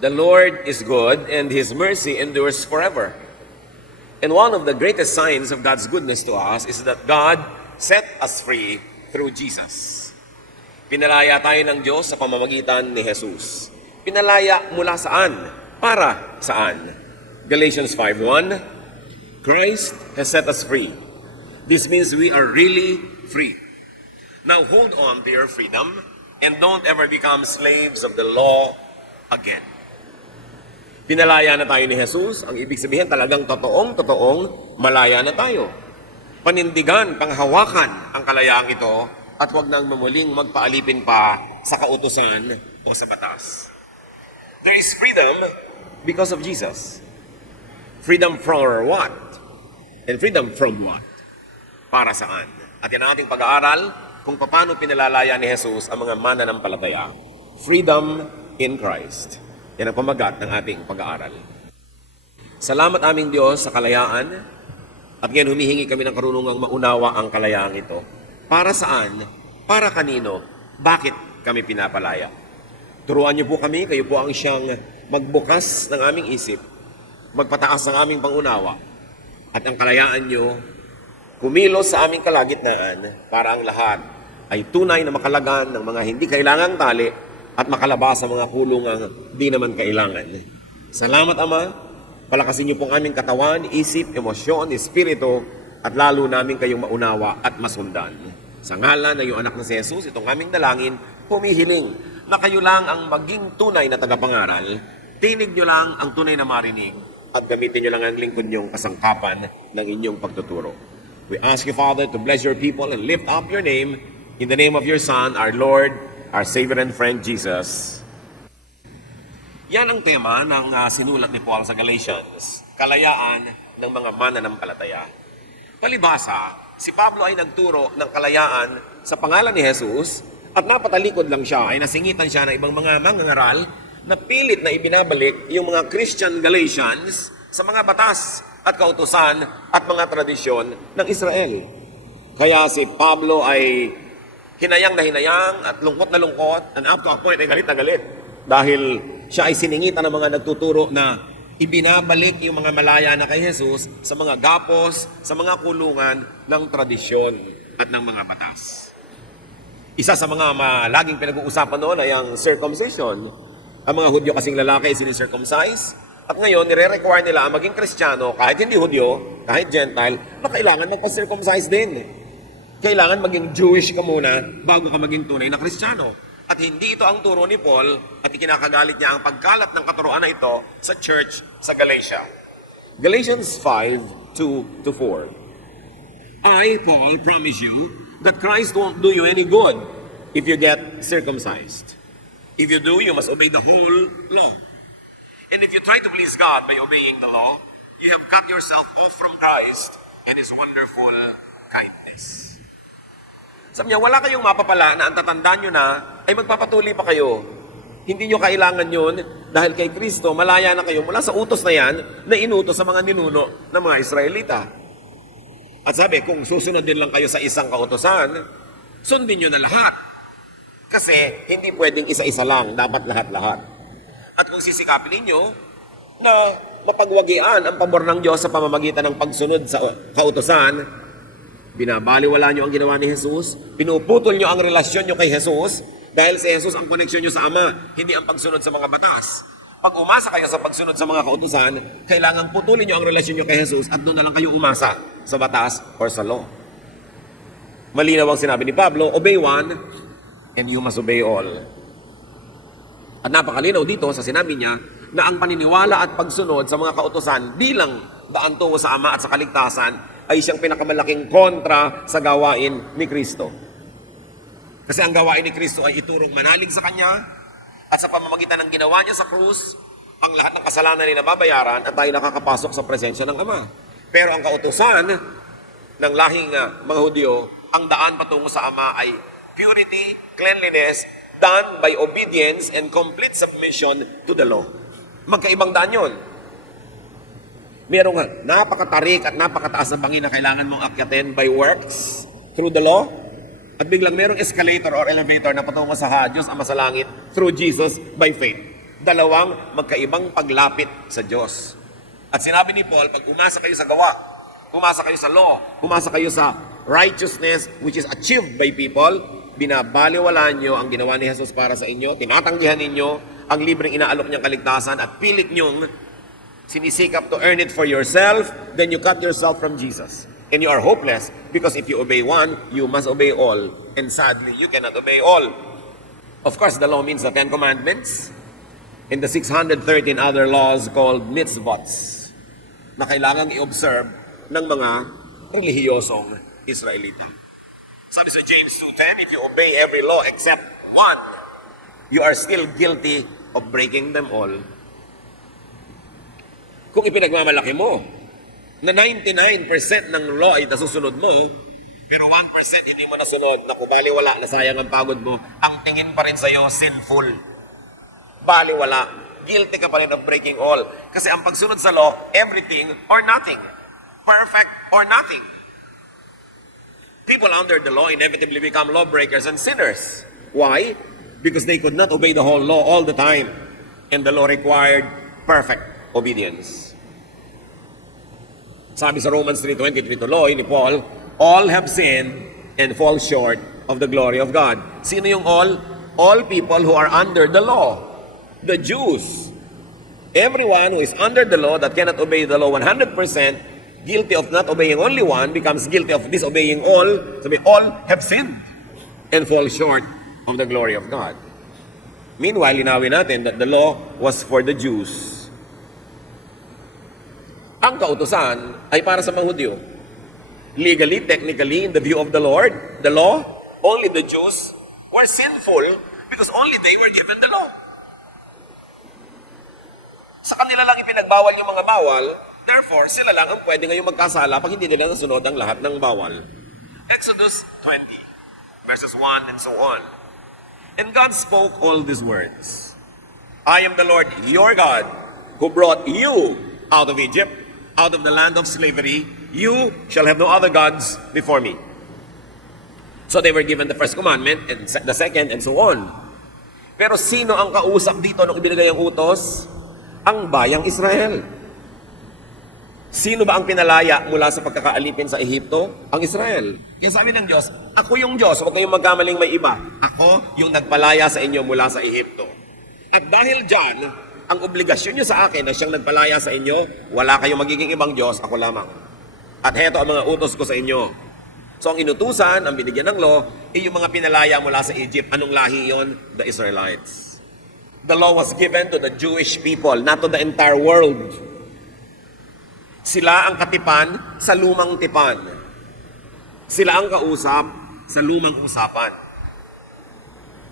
The Lord is good, and His mercy endures forever. And one of the greatest signs of God's goodness to us is that God set us free through Jesus. Pinalaya tayo ng Diyos sa pamamagitan ni Jesus. Pinalaya mula saan? Para saan? Galatians 5:1, Christ has set us free. This means we are really free. Now hold on to your freedom and don't ever become slaves of the law again. Pinalaya na tayo ni Jesus, ang ibig sabihin talagang totoong malaya na tayo. Panindigan, panghawakan ang kalayaang ito at huwag nang mumuling magpaalipin pa sa kautusan o sa batas. There is freedom because of Jesus. Freedom for what? And freedom from what? Para saan? At yan ang ating pag-aaral kung paano pinalalaya ni Jesus ang mga mananampalataya. Freedom in Christ. Yan ang pamagat ng ating pag-aaral. Salamat aming Diyos sa kalayaan at ngayon humihingi kami ng karunungang maunawa ang kalayaang ito. Para saan? Para kanino? Bakit kami pinapalaya? Turuan niyo po kami, kayo po ang siyang magbukas ng aming isip, magpataas ng aming pangunawa, at ang kalayaan niyo kumilos sa aming kalagitnaan para ang lahat ay tunay na makalagan ng mga hindi kailangang tali at makalabas sa mga kulungang di naman kailangan. Salamat, Ama. Palakasin niyo pong aming katawan, isip, emosyon, espiritu, at lalo namin kayong maunawa at masundan. Sa ngalan ng iyong anak na si Jesus, itong aming dalangin, humihiling na kayo lang ang maging tunay na tagapangaral, tinig niyo lang ang tunay na marinig, at gamitin niyo lang ang lingkod niyong kasangkapan ng inyong pagtuturo. We ask you, Father, to bless your people and lift up your name in the name of your Son, our Lord, our Savior and friend, Jesus. Yan ang tema ng sinulat ni Paul sa Galatians, kalayaan ng mga mananampalataya. Palibhasa, si Pablo ay nagturo ng kalayaan sa pangalan ni Jesus at napatalikod lang siya ay nasingitan siya ng ibang mga mangangaral na pilit na ibinabalik yung mga Christian Galatians sa mga batas at kautusan at mga tradisyon ng Israel. Kaya si Pablo ay hinayang na hinayang at lungkot na lungkot and up to a point ay galit na galit dahil siya ay siningitan ng mga nagtuturo na ibinabalik yung mga malaya na kay Jesus sa mga gapos, sa mga kulungan ng tradisyon at ng mga batas. Isa sa mga laging pinag-uusapan noon ay ang circumcision. Ang mga Hudyo kasing lalaki ay sinicircumcise at ngayon nire-require nila ang maging Kristiyano kahit hindi Hudyo, kahit Gentile, na kailangan magpa-circumcise din. Kailangan maging Jewish ka muna bago ka maging tunay na Kristiyano. At hindi ito ang turo ni Paul at ikinakagalit niya ang pagkalat ng katuruan na ito sa church sa Galatia. Galatians 5:2-4. I, Paul, promise you that Christ won't do you any good if you get circumcised. If you do, you must obey the whole law. And if you try to please God by obeying the law, you have cut yourself off from Christ and His wonderful kindness. Sabi niya, wala kayong mapapala na ang tatandaan nyo na ay magpapatuloy pa kayo. Hindi nyo kailangan yun dahil kay Kristo, malaya na kayo mula sa utos na yan na inutos sa mga ninuno ng mga Israelita. At sabi, kung susunod din lang kayo sa isang kautosan, sundin nyo na lahat. Kasi hindi pwedeng isa-isa lang, dapat lahat-lahat. At kung sisikapin ninyo na mapagwagian ang pabor ng Diyos sa pamamagitan ng pagsunod sa kautosan, binabaliwala nyo ang ginawa ni Jesus, pinuputol nyo ang relasyon nyo kay Jesus, dahil si Jesus ang koneksyon nyo sa Ama, hindi ang pagsunod sa mga batas. Pag umasa kayo sa pagsunod sa mga kautusan, kailangan putulin nyo ang relasyon nyo kay Jesus at doon na lang kayo umasa sa batas or sa law. Malinaw ang sinabi ni Pablo, obey one and you must obey all. At napakalinaw dito sa sinabi niya na ang paniniwala at pagsunod sa mga kautusan bilang daan tungo sa Ama at sa kaligtasan ay siyang pinakamalaking kontra sa gawain ni Kristo. Kasi ang gawain ni Kristo ay iturong manalig sa Kanya at sa pamamagitan ng ginawa niya sa krus, ang lahat ng kasalanan ay nababayaran at tayo nakakapasok sa presensya ng Ama. Pero ang kautusan ng lahing mga Hudyo, ang daan patungo sa Ama ay purity, cleanliness, done by obedience and complete submission to the law. Magkaibang daan yun. Merong napakatarik at napakataas na bangin na kailangan mong akyatin by works through the law. At biglang merong escalator or elevator na patungo sa Diyos Ama sa langit through Jesus by faith. Dalawang magkaibang paglapit sa Diyos. At sinabi ni Paul, pag umasa kayo sa gawa, umasa kayo sa law, umasa kayo sa righteousness which is achieved by people, binabaliwalaan nyo ang ginawa ni Jesus para sa inyo, tinatanggihan ninyo ang libreng inaalok niyang kaligtasan at pilit nyong sinisikap to earn it for yourself, then you cut yourself from Jesus. And you are hopeless because if you obey one, you must obey all. And sadly, you cannot obey all. Of course, the law means the 10 Commandments and the 613 other laws called mitzvots na kailangang i-observe ng mga relihiyosong Israelita. Sabi sa James 2:10, if you obey every law except one, you are still guilty of breaking them all. Kung ipinagmamalaki mo na 99% ng law ay nasusunod mo, pero 1% hindi mo nasunod, naku, baliwala, nasayang ang pagod mo, ang tingin pa rin sa'yo, sinful. Baliwala. Guilty ka pa rin of breaking all. Kasi ang pagsunod sa law, everything or nothing. Perfect or nothing. People under the law inevitably become lawbreakers and sinners. Why? Because they could not obey the whole law all the time. And the law required perfect obedience. Sabi sa Romans 3:23 tuloy ni Paul, all have sinned and fall short of the glory of God. Sino yung all? All people who are under the law. The Jews. Everyone who is under the law that cannot obey the law 100%, guilty of not obeying only one, becomes guilty of disobeying all. Sabi, all have sinned and fall short of the glory of God. Meanwhile, linawin natin that the law was for the Jews. Ang kautusan ay para sa mga Hudyo. Legally, technically, in the view of the Lord, the law, only the Jews were sinful because only they were given the law. Sa kanila lang ipinagbawal yung mga bawal, therefore, sila lang ang pwede ngayong magkasala pag hindi nila nasunod ang lahat ng bawal. Exodus 20, verses 1 and so on. And God spoke all these words. I am the Lord your God, who brought you out of Egypt, out of the land of slavery. You shall have no other gods before me. So they were given the first commandment, and the second, and so on. Pero sino ang kausap dito nung ibinigay ang utos? Ang bayang Israel. Sino ba ang pinalaya mula sa pagkakaalipin sa Ehipto? Ang Israel. Kaya sabi ng Diyos, ako yung Diyos, huwag kayong magkamaling may iba. Ako yung nagpalaya sa inyo mula sa Ehipto. At dahil dyan, ang obligasyon nyo sa akin na siyang nagpalaya sa inyo, wala kayong magiging ibang Diyos, ako lamang. At heto ang mga utos ko sa inyo. So ang inutusan, ang binigyan ng law, ay yung mga pinalaya mula sa Egypt. Anong lahi yon? The Israelites. The law was given to the Jewish people, not to the entire world. Sila ang katipan sa lumang tipan. Sila ang kausap sa lumang usapan.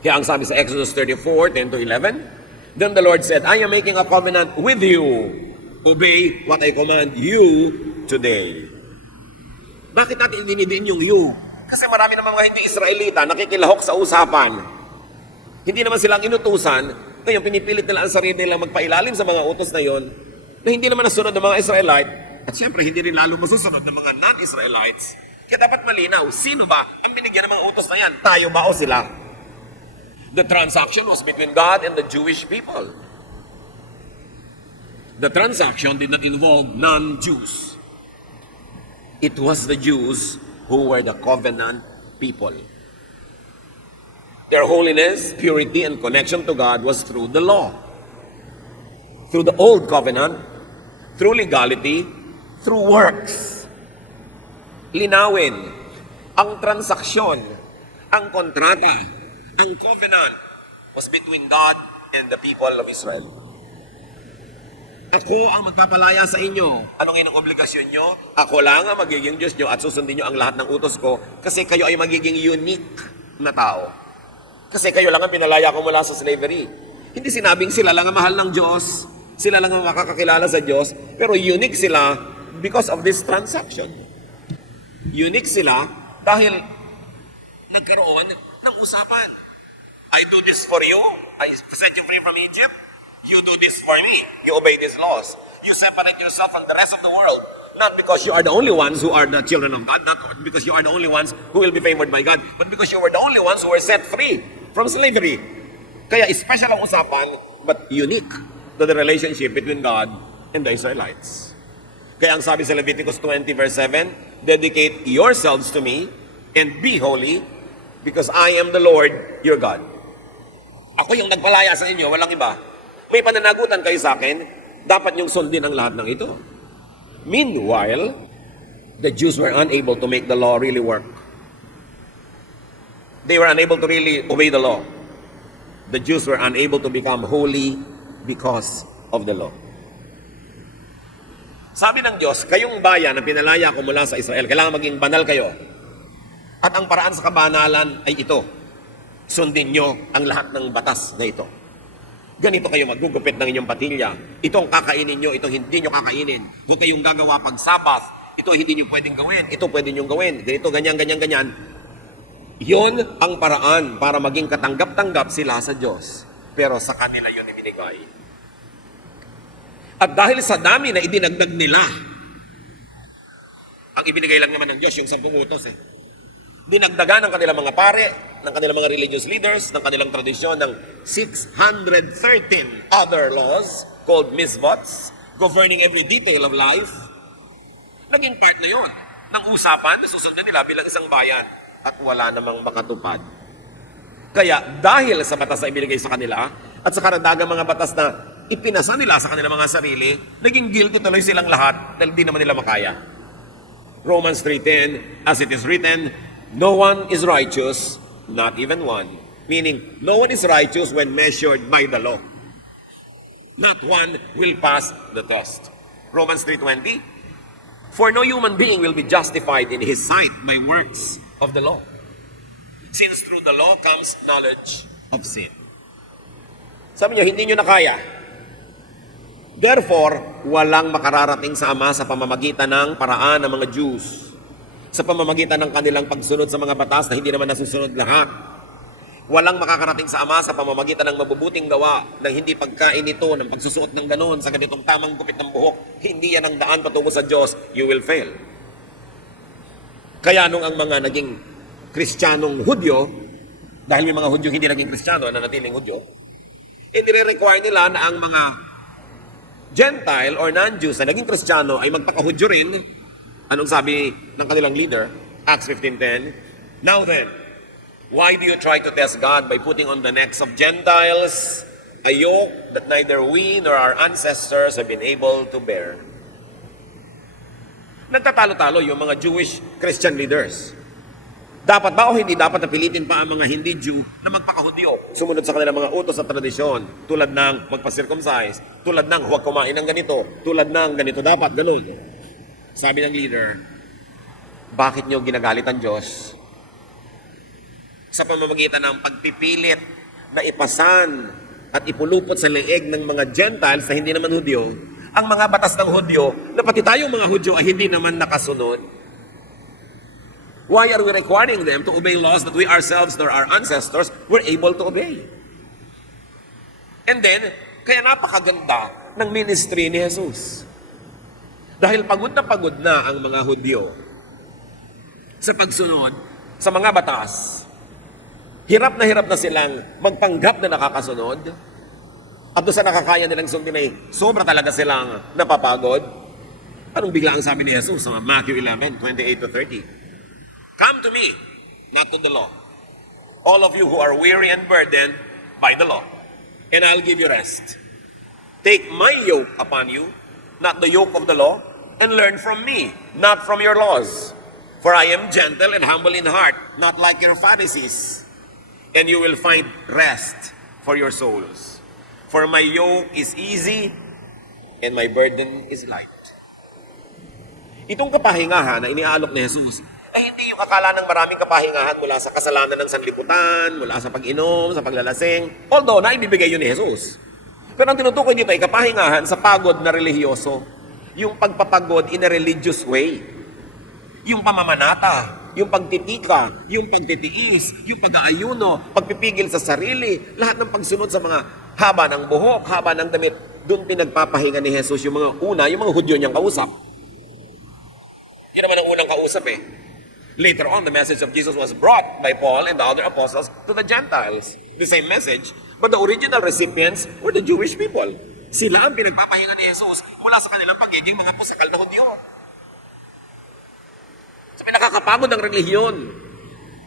Kaya ang sabi sa Exodus 34:10-11, then the Lord said, I am making a covenant with you. Obey what I command you today. Bakit natin inidiin yung you? Kasi marami naman mga hindi Israelita nakikilahok sa usapan. Hindi naman silang inutusan, ngayon pinipilit nila ang sarili nilang magpailalim sa mga utos na yon na hindi naman nasunod ng mga Israelite at siyempre hindi rin lalo masusunod ng mga non-Israelites. Kaya dapat malinaw, sino ba ang binigyan ng mga utos na yan? Tayo ba o sila? The transaction was between God and the Jewish people. The transaction did not involve non-Jews. It was the Jews who were the covenant people. Their holiness, purity, and connection to God was through the law. Through the old covenant, through legality, through works. Linawin, ang transaksyon, ang kontrata, ang covenant was between God and the people of Israel. Ako ang magpapalaya sa inyo. Anong inyong obligasyon nyo? Ako lang ang magiging Diyos nyo at susundin nyo ang lahat ng utos ko kasi kayo ay magiging unique na tao. Kasi kayo lang ang pinalaya ko mula sa slavery. Hindi sinabing sila lang ang mahal ng Diyos, sila lang ang makakakilala sa Diyos, pero unique sila because of this transaction. Unique sila dahil nagkaroon ng usapan. I do this for you. I set you free from Egypt. You do this for me. You obey these laws. You separate yourself from the rest of the world. Not because you are the only ones who are the children of God, not because you are the only ones who will be favored by God, but because you were the only ones who were set free from slavery. Kaya special ang usapan, but unique to the relationship between God and the Israelites. Kaya ang sabi sa Leviticus 20 verse 7, dedicate yourselves to me and be holy because I am the Lord your God. Ako yung nagpalaya sa inyo, walang iba. May pananagutan kayo sa akin, dapat niyong sundin ang lahat ng ito. Meanwhile, the Jews were unable to make the law really work. They were unable to really obey the law. The Jews were unable to become holy because of the law. Sabi ng Diyos, kayong bayan na pinalaya ko mula sa Israel, kailangan maging banal kayo. At ang paraan sa kabanalan ay ito. Sundin nyo ang lahat ng batas na ito. Ganito kayo magugupit ng inyong patilya. Ito ang kakainin nyo, ito hindi nyo kakainin. Huwag kayong gagawa pag Sabbath. Ito hindi nyo pwedeng gawin. Ito pwede nyo gawin. Ganito, ganyan, ganyan, ganyan. Yon ang paraan para maging katanggap-tanggap sila sa Diyos. Pero sa kanila yon ibinigay. At dahil sa dami na idinagdag nila, ang ibinigay lang naman ng Diyos yung 10 utos eh. Dinagdagan ng kanilang mga pare, ng kanilang mga religious leaders, ng kanilang tradisyon ng 613 other laws called misvots, governing every detail of life. Naging part na yon ng usapan na susundan nila bilang isang bayan at wala namang makatupad. Kaya dahil sa batas na ibinigay sa kanila at sa karagdagang mga batas na ipinasa nila sa kanilang mga sarili, naging guilty tuloy silang lahat dahil di naman nila makaya. Romans 3:10, as it is written, no one is righteous, not even one. Meaning, no one is righteous when measured by the law. Not one will pass the test. Romans 3:20, for no human being will be justified in his sight by works of the law, since through the law comes knowledge of sin. Sabi niyo, hindi niyo na kaya. Therefore, walang makararating sa Ama sa pamamagitan ng paraan ng mga Jews, sa pamamagitan ng kanilang pagsunod sa mga batas na hindi naman nasusunod lahat. Walang makakarating sa Ama sa pamamagitan ng mabubuting gawa, ng hindi pagkain nito, ng pagsusuot ng ganon, sa ganitong tamang gupit ng buhok. Hindi yan ang daan patungo sa Diyos, you will fail. Kaya nung ang mga naging Kristiyanong Hudyo, dahil may mga Hudyo hindi naging Kristiyano, na natiling Hudyo, nire-require nila na ang mga Gentile or non-Jews na naging Kristiyano ay magpaka-Hudyo rin. Anong sabi ng kanilang leader? Acts 15:10, now then, why do you try to test God by putting on the necks of Gentiles a yoke that neither we nor our ancestors have been able to bear? Nagtatalo-talo yung mga Jewish Christian leaders. Dapat ba o hindi dapat napilitin pa ang mga hindi Jew na magpaka-Hudyo, sumunod sa kanilang mga utos at tradisyon, tulad ng magpa-circumcise, tulad ng huwag kumain ng ganito, tulad ng ganito dapat, ganun. Sabi ng leader, bakit nyo ginagalit ang Diyos? Sa pamamagitan ng pagpipilit na ipasan at ipulupot sa leeg ng mga Gentiles na hindi naman Hudyo, ang mga batas ng Hudyo, na pati tayong mga Hudyo ay hindi naman nakasunod. Why are we requiring them to obey laws that we ourselves nor our ancestors were able to obey? And then, kaya napakaganda ng ministry ni Jesus. Dahil pagod na ang mga Hudyo sa pagsunod sa mga batas, hirap na silang magpanggap na nakakasunod, at doon sa nakakaya nilang sundin ay sobra talaga silang napapagod. Anong bigla ang sabi ni Jesus sa Matthew 11:28-30? Come to me, not to the law, all of you who are weary and burdened by the law, and I'll give you rest. Take my yoke upon you, not the yoke of the law, and learn from me, not from your laws. For I am gentle and humble in heart, not like your Pharisees, and you will find rest for your souls. For my yoke is easy, and my burden is light. Itong kapahingahan na iniaalok ni Jesus, ay hindi yung akala ng maraming kapahingahan mula sa kasalanan ng sanlibutan, mula sa pag-inom, sa paglalasing. Although, naibibigay yun ni Jesus. Pero ang tinutukoy dito ay kapahingahan sa pagod na relihiyoso. Yung pagpapagod in a religious way. Yung pamamanata, yung pagtitika, yung pagtitiis, yung pag-aayuno, pagpipigil sa sarili, lahat ng pagsunod sa mga haba ng buhok, haba ng damit, doon pinagpapahinga ni Jesus yung mga una, yung mga Hudyo niyang kausap. Yan naman ang unang kausap eh. Later on, the message of Jesus was brought by Paul and the other apostles to the Gentiles. The same message, but the original recipients were the Jewish people. Sila ang pinagpapahinga ni Jesus mula sa kanilang pagiging mga pusakal na Hudyo. Sa pinakakapagod ng relihiyon.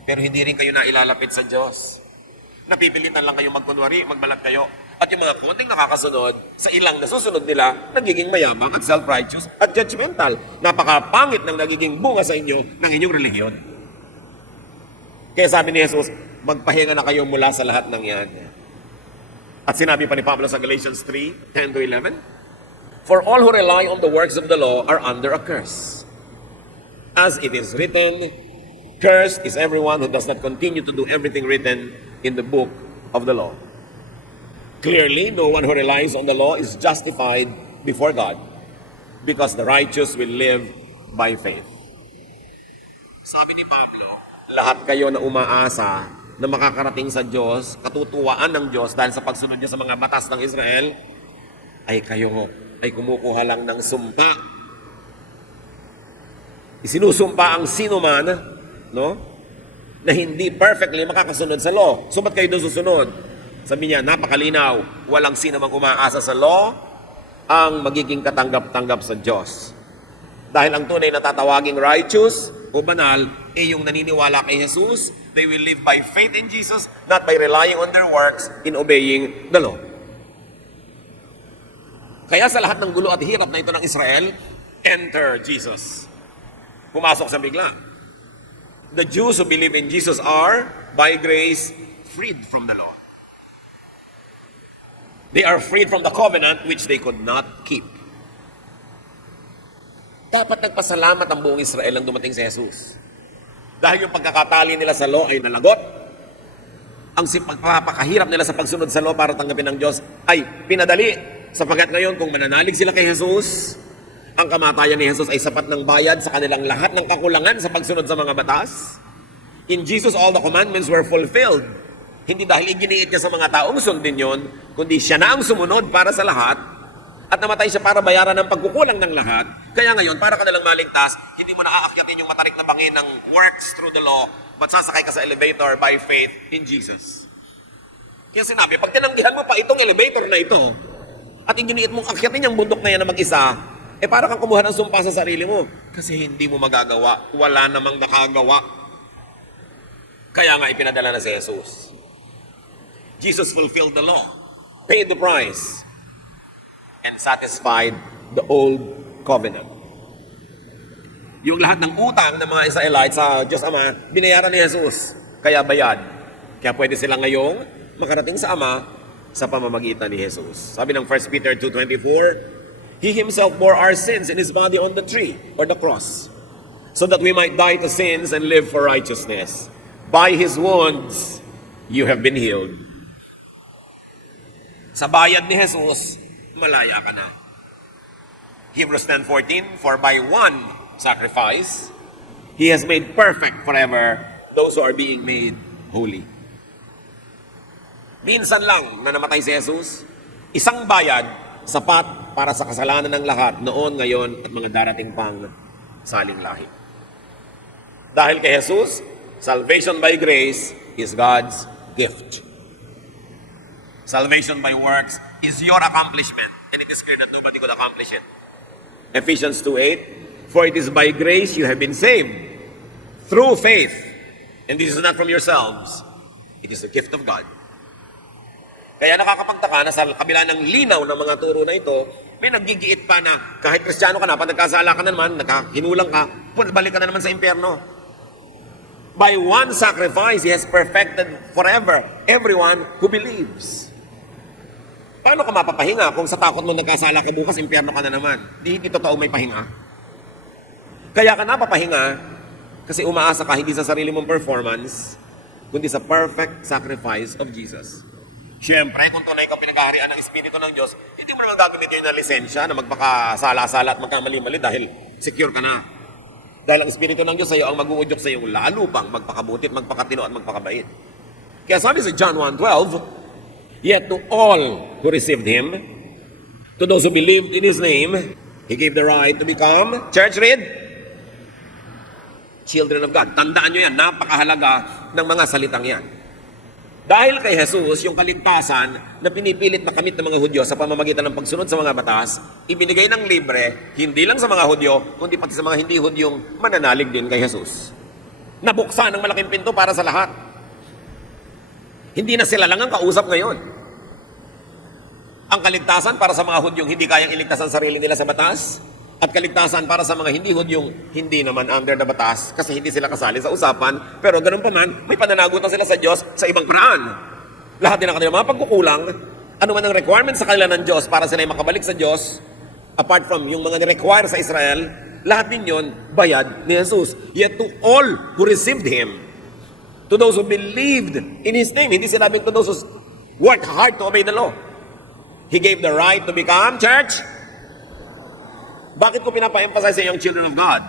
Pero hindi rin kayo nailalapit sa Diyos. Napipilitan lang kayo magkunwari, magbalat kayo. At yung mga konting nakakasunod, sa ilang nasusunod nila, nagiging mayabang at self-righteous at judgmental. Napakapangit ng nagiging bunga sa inyo ng inyong relihiyon. Kaya sabi ni Jesus, magpahinga na kayo mula sa lahat ng yan. At sinabi pa ni Pablo sa Galatians 3:10-11, For all who rely on the works of the law are under a curse. As it is written, Cursed is everyone who does not continue to do everything written in the book of the law. Clearly, no one who relies on the law is justified before God, because the righteous will live by faith. Sabi ni Pablo, lahat kayo na umaasa na makakarating sa Diyos, katutuwaan ng Diyos dahil sa pagsunod niya sa mga batas ng Israel, ay kayo ay kumukuha lang ng sumpa. Isinusumpa ang sino man, no? Na hindi perfectly makakasunod sa law. So ba't kayo doon susunod? Sabi niya, napakalinaw, walang sino mang umaasa sa law ang magiging katanggap-tanggap sa Diyos. Dahil ang tunay na tatawaging righteous o banal ay yung naniniwala kay Jesus, they will live by faith in Jesus, not by relying on their works in obeying the law. Kaya sa lahat ng gulo at hirap na ito ng Israel, enter Jesus. Pumasok sa bigla. The Jews who believe in Jesus are, by grace, freed from the law. They are freed from the covenant which they could not keep. Dapat nagpasalamat ang buong Israel ang dumating si Jesus. Dahil yung pagkakatali nila sa law ay nalagot. Ang pagpapakahirap nila sa pagsunod sa law para tanggapin ng Diyos ay pinadali. Sapagkat ngayon kung mananalig sila kay Jesus, ang kamatayan ni Jesus ay sapat ng bayad sa kanilang lahat ng kakulangan sa pagsunod sa mga batas. In Jesus, all the commandments were fulfilled. Hindi dahil iginiit niya sa mga taong sundin yon, kundi siya na ang sumunod para sa lahat at namatay siya para bayaran ng pagkukulang ng lahat. Kaya ngayon, para ka nalang maligtas, hindi mo na aakyatin yung matarik na bangin ng works through the law, but sasakay ka sa elevator by faith in Jesus. Kaya sinabi, pag tinanggihan mo pa itong elevator na ito, at iginiit mong akyatin yung bundok na yan na mag-isa, para kang kumuha ng sumpa sa sarili mo. Kasi hindi mo magagawa. Wala namang nakagawa. Kaya nga ipinadala na si Jesus. Jesus fulfilled the law, paid the price, and satisfied the old covenant. Yung lahat ng utang ng mga Israelites sa Diyos Ama, binayaran ni Jesus. Kaya bayad. Kaya pwede sila ngayong makarating sa Ama sa pamamagitan ni Jesus. Sabi ng 1 Peter 2:24, He Himself bore our sins in His body on the tree or the cross, so that we might die to sins and live for righteousness. By His wounds, you have been healed. Sa bayad ni Jesus, malaya ka na. Hebrews 10:14, For by one sacrifice, He has made perfect forever those who are being made holy. Minsan lang na namatay si Jesus, isang bayad, sapat para sa kasalanan ng lahat noon, ngayon, at mga darating pang saling lahi. Dahil kay Jesus, salvation by grace is God's gift. Salvation by works is your accomplishment, and it is clear that nobody could accomplish it. Ephesians 2:8, For it is by grace you have been saved, through faith, and this is not from yourselves, it is the gift of God. Kaya nakakapagtaka na sa kabila ng linaw ng mga turo na ito, may naggigiit pa na kahit Kristiyano ka na, pag nagkasala ka na naman, nakahinulang ka, balik ka na naman sa impyerno. By one sacrifice, He has perfected forever everyone who believes. Paano ka mapapahinga kung sa takot mo nagkasala ka bukas, impyerno ka na naman? Di totoo may pahinga. Kaya ka napapahinga kasi umaasa ka hindi sa sarili mong performance, kundi sa perfect sacrifice of Jesus. Siyempre, kung tunay ka pinaghaharian ng Espiritu ng Diyos, hindi mo naman gagamitin na lisensya na magpakasala-sala at magkamali-mali dahil secure ka na. Dahil ang Espiritu ng Diyos sa iyo ang mag-uudyok sa iyo lalo pang magpakabuti at magpakatino at magpakabait. Kaya sabi sa John 1:12, Yet to all who received Him, to those who believed in His name, He gave the right to become, church read, Children of God. Tandaan nyo yan, napakahalaga ng mga salitang yan. Dahil kay Jesus, yung kaligtasan na pinipilit makamit ng mga Hudyo sa pamamagitan ng pagsunod sa mga batas, ibinigay ng libre, hindi lang sa mga Hudyo, kundi pati sa mga hindi Hudyong mananalig din kay Jesus. Nabuksan ang malaking pinto para sa lahat. Hindi na sila lang ang kausap ngayon. Ang kaligtasan para sa mga Hudyong hindi kayang iligtas ang sarili nila sa batas, at kaligtasan para sa mga hindi Hudyong hindi naman under the batas kasi hindi sila kasali sa usapan, pero ganun pa man, may pananagutan sila sa Diyos sa ibang paraan. Lahat din ang kanilang mga pagkukulang, ano man ang requirement sa kanila ng Diyos para sila ay makabalik sa Diyos, apart from yung mga ni-require sa Israel, lahat din yun, bayad ni Jesus. Yet to all who received Him, to those who believed in His name, hindi sinabing to those who worked hard to obey the law, He gave the right to become, church. Bakit ko pinapa-emphasize sa yung children of God?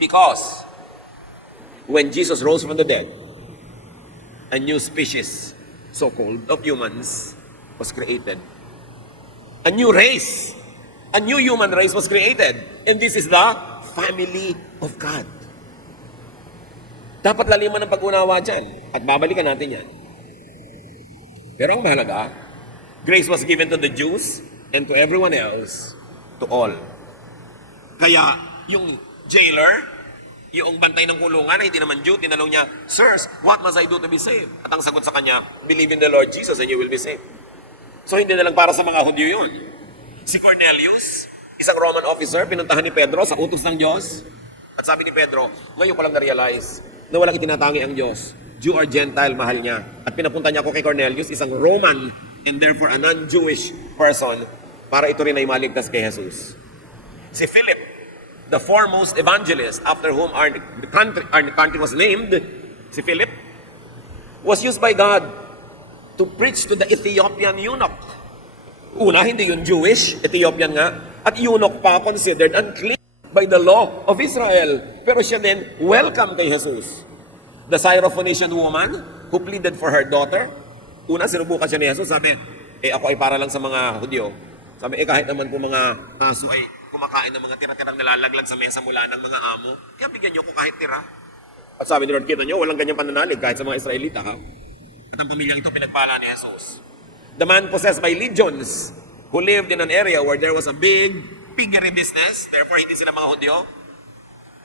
Because when Jesus rose from the dead, a new species, so-called, of humans was created. A new race, a new human race was created. And this is the family of God. Dapat laliman ng pag-unawa dyan. At babalikan natin yan. Pero ang mahalaga, grace was given to the Jews and to everyone else, to all. Kaya yung jailer, yung bantay ng kulungan na hindi naman Jew, tinanong niya, "Sirs, what must I do to be saved?" At ang sagot sa kanya, "Believe in the Lord Jesus and you will be saved." So hindi na lang para sa mga Hudyo yun. Si Cornelius, isang Roman officer, pinuntahan ni Pedro sa utos ng Diyos. At sabi ni Pedro, ngayon ko lang na-realize na walang itinatangi ang Diyos. Jew or Gentile, mahal niya. At pinapunta niya ako kay Cornelius, isang Roman and therefore a non-Jewish person, para ito rin ay maligtas kay Jesus. Si Philip, the foremost evangelist after whom our country was named, si Philip, was used by God to preach to the Ethiopian eunuch. Una, hindi yun Jewish, Ethiopian nga, at eunuch pa considered unclean by the law of Israel. Pero siya din, welcome kay Jesus. The Syrophoenician woman who pleaded for her daughter, una, sinubukan siya ni Jesus, sabi, ako ay para lang sa mga Hudyo. Sabi, kahit naman po mga aso ay kumakain ng mga tira-tirang nalalaglag sa mesa mula ng mga amo, kaya bigyan niyo ko kahit tira. At sabi ni Lord, kita niyo, walang ganyang pananalig kahit sa mga Israelita. Ha? At ang pamilyang ito pinagpala ni Jesus. The man possessed by legions, who lived in an area where there was a big piggery business, therefore hindi sila mga Hudyo,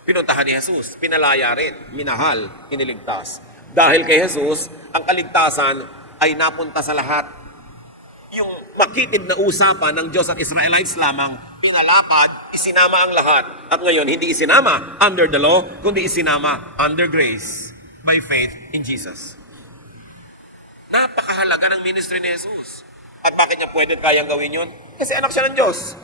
pinuntahan ni Jesus, pinalaya rin, minahal, iniligtas. Dahil kay Jesus, ang kaligtasan ay napunta sa lahat. Yung makitid na usapan ng Diyos at Israelites lamang, pinalapad, isinama ang lahat. At ngayon, hindi isinama under the law, kundi isinama under grace by faith in Jesus. Napakahalaga ng ministry ni Jesus. At bakit niya pwede kayang gawin yun? Kasi anak siya ng Diyos.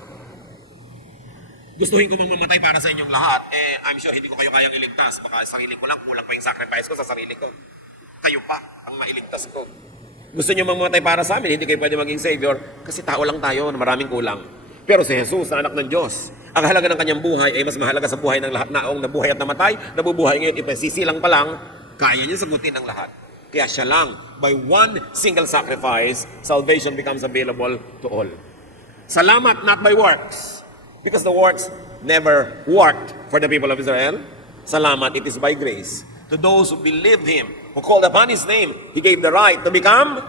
Gustuhin ko bang mamatay para sa inyong lahat? I'm sure hindi ko kayo kayang iligtas. Baka sarili ko lang, kulang pa yung sacrifice ko sa sarili ko. Kayo pa ang mailigtas ko. Gusto niyo mamatay para sa amin, hindi kayo pwede maging Savior kasi tao lang tayo na maraming kulang. Pero si Jesus, na anak ng Diyos, ang halaga ng kanyang buhay ay mas mahalaga sa buhay ng lahat naong nabuhay at namatay, nabubuhay ngayon, ipasisilang pa lang, kaya niya sagutin ang lahat. Kaya siya lang, by one single sacrifice, salvation becomes available to all. Salamat, not by works. Because the works never worked for the people of Israel. Salamat, it is by grace. To those who believed Him, who called upon His name, He gave the right to become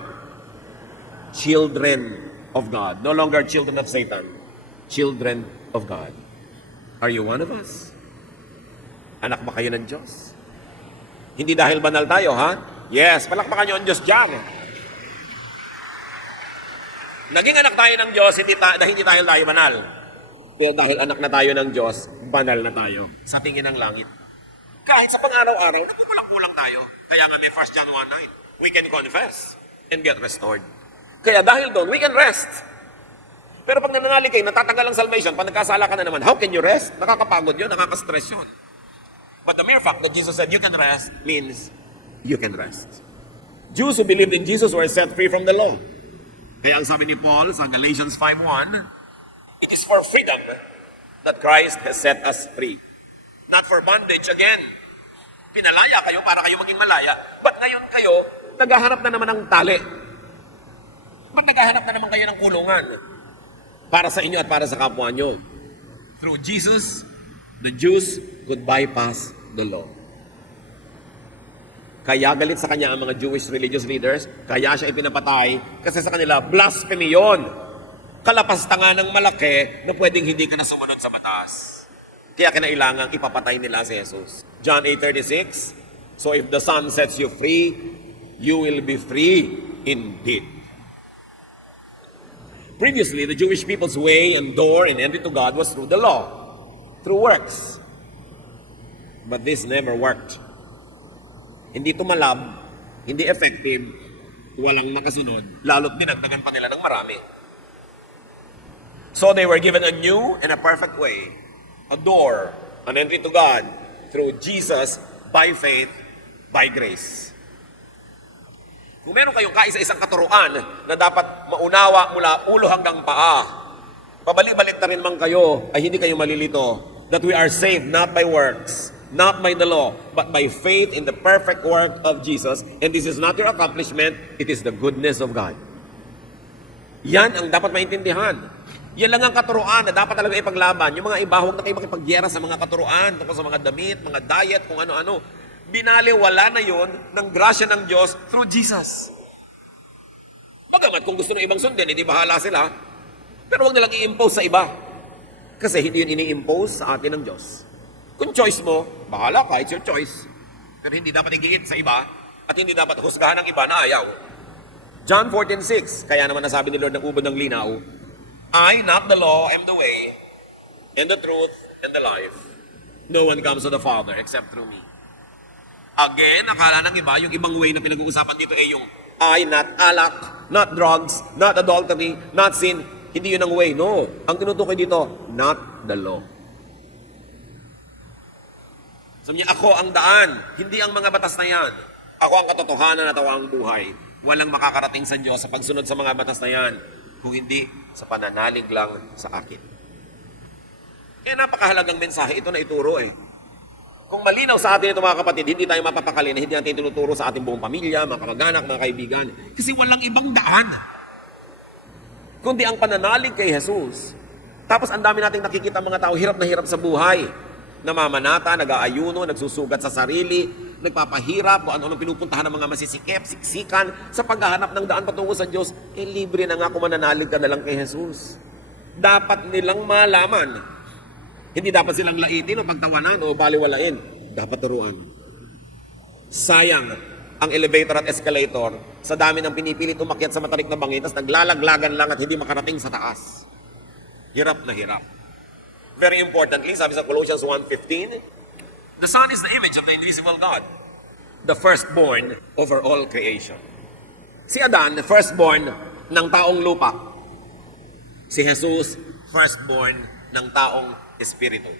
children of God. No longer children of Satan. Children of God. Are you one of us? Anak ba kayo ng Diyos? Hindi dahil banal tayo, ha? Yes, palakpakan niyo ang Diyos dyan. Naging anak tayo ng Diyos, hindi dahil tayo banal. Pero dahil anak na tayo ng Diyos, banal na tayo sa tingin ng langit. Kahit sa pang-araw-araw, nagkukulang-kulang tayo. Kaya nga may 1 John 1:9, we can confess and get restored. Kaya dahil doon, we can rest. Pero pag nananalig kayo, natatanggal ang salvation, pag nagkasala ka na naman, how can you rest? Nakakapagod yun, nakakastress yun. But the mere fact that Jesus said you can rest means you can rest. Jews who believed in Jesus were set free from the law. Kaya ang sabi ni Paul sa Galatians 5:1, it is for freedom that Christ has set us free. Not for bondage again. Pinalaya kayo para kayo maging malaya. But ngayon kayo, naghahanap na naman ng tali. Ba't naghahanap na naman kayo ng kulungan? Para sa inyo at para sa kapwa nyo. Through Jesus, the Jews could bypass the law. Kaya galit sa kanya ang mga Jewish religious leaders, kaya siya ipinapatay, kasi sa kanila, blasphemy yun. Kalapastangan ng malaki na pwedeng hindi ka na sumunod sa batas. Kaya kinailangang ipapatay nila si Jesus. John 8:36, so if the Son sets you free, you will be free indeed. Previously, the Jewish people's way and door and entry to God was through the law, through works. But this never worked. Hindi tumalab, hindi effective, walang makasunod, lalo't dinagdagan pa nila ng marami. So they were given a new and a perfect way, a door, an entry to God, through Jesus, by faith, by grace. Kung meron kayong kaisa-isang katuruan na dapat maunawa mula ulo hanggang paa, pabalik-balik na rin man kayo, ay hindi kayo malilito, that we are saved not by works, not by the law, but by faith in the perfect work of Jesus. And this is not your accomplishment, it is the goodness of God. Yan ang dapat maintindihan. Yan lang ang katuruan na dapat talaga ipaglaban. Yung mga iba, huwag na kayo makipagyera sa mga katuruan, tungkol sa mga damit, mga diet, kung ano-ano. Binaliwala na yon ng grasya ng Diyos through Jesus. Bagamat kung gusto ng ibang sundin, hindi bahala sila. Pero huwag nilang i-impose sa iba. Kasi hindi yun ini-impose sa atin ng Diyos. Kung choice mo, bahala ka, it's your choice. Pero hindi dapat igiit sa iba at hindi dapat husgahan ng iba na ayaw. John 14:6, kaya naman nasabi ni Lord ng ubod ng linaw, I, not the law, am the way, and the truth, and the life. No one comes to the Father except through me. Again, akala ng iba, yung ibang way na pinag-uusapan dito ay yung I, not alak, not drugs, not adultery, not sin. Hindi yun ang way. No. Ang tinutukoy dito, not the law. Sabi niya, ako ang daan, hindi ang mga batas na yan. Ako ang katotohanan at ako ang buhay. Walang makakarating sa Diyos sa pagsunod sa mga batas na yan, kung hindi sa pananalig lang sa akin. Kaya napakahalagang mensahe ito na ituro eh. Kung malinaw sa atin ito mga kapatid, hindi tayo mapapakali na hindi natin tinuturo sa ating buong pamilya, mga kamag-anak, mga kaibigan. Kasi walang ibang daan. Kundi ang pananalig kay Jesus. Tapos ang dami nating nakikita mga tao, hirap na hirap sa buhay. Namamanata, nag-aayuno, nagsusugat sa sarili, nagpapahirap, kung ano-ano pinupuntahan ng mga masisikip, siksikan, sa paghahanap ng daan patungo sa Diyos, libre na nga kung mananalig ka na lang kay Jesus. Dapat nilang malaman. Hindi dapat silang laitin o pagtawanan o baliwalain. Dapat turuan. Sayang ang elevator at escalator sa dami ng pinipilit umakyat sa matarik na bangin, tapos naglalaglagan lang at hindi makarating sa taas. Hirap na hirap. Very importantly, sabi sa Colossians 1:15, the Son is the image of the invisible God, the firstborn over all creation. Si Adan, the firstborn ng taong lupa. Si Jesus, firstborn ng taong espiritu.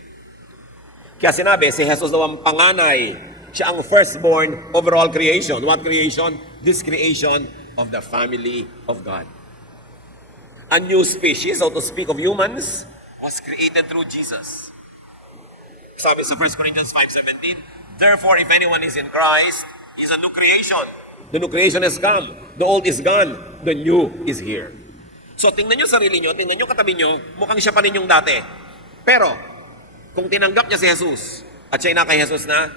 Kaya sinabi, si Jesus daw ang panganay. Siya ang firstborn over all creation. What creation? This creation of the family of God. A new species, so to speak, of humans, was created through Jesus. Sabi sa 1 Corinthians 5:17, therefore, if anyone is in Christ, he's a new creation. The new creation has come. The old is gone. The new is here. So, tingnan nyo sarili nyo, tingnan nyo katabi nyo, mukhang siya pa rin yung dati. Pero, kung tinanggap niya si Jesus, at siya na kay Jesus na,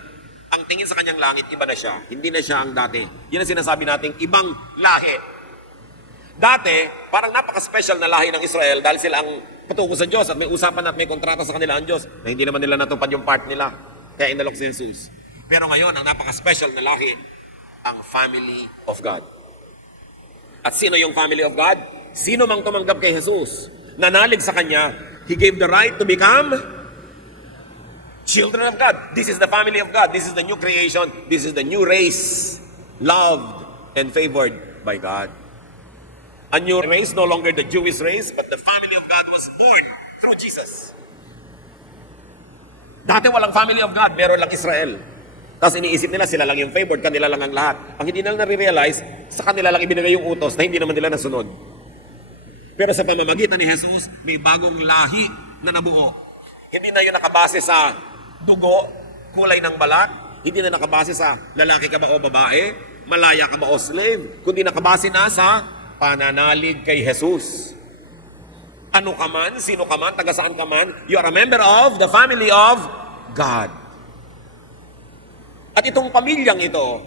ang tingin sa kanyang langit, iba na siya. Hindi na siya ang dati. Yan ang sinasabi nating ibang lahi. Dati, parang napaka-special na lahi ng Israel dahil sila ang patungo sa Diyos at may usapan at may kontrata sa kanila ang Diyos na hindi naman nila natupad yung part nila. Kaya inalok si Jesus. Pero ngayon, ang napaka-special na lahi, ang family of God. At sino yung family of God? Sino mang tumanggap kay Jesus, nanalig sa Kanya, He gave the right to become children of God. This is the family of God. This is the new creation. This is the new race, loved and favored by God. A new race, no longer the Jewish race, but the family of God was born through Jesus. Dati walang family of God, meron lang Israel. Tapos iniisip nila, sila lang yung favored, kanila lang ang lahat. Ang hindi nila na-realize, sa kanila lang ibinigay yung utos na hindi naman nila nasunod. Pero sa pamamagitan ni Jesus, may bagong lahi na nabuo. Hindi na yun nakabase sa dugo, kulay ng balat, hindi na nakabase sa lalaki ka ba o babae, malaya ka ba o slave, kundi nakabase na sa pananalig kay Jesus. Ano ka man, sino ka man, taga saan ka man, you are a member of the family of God. At itong pamilyang ito,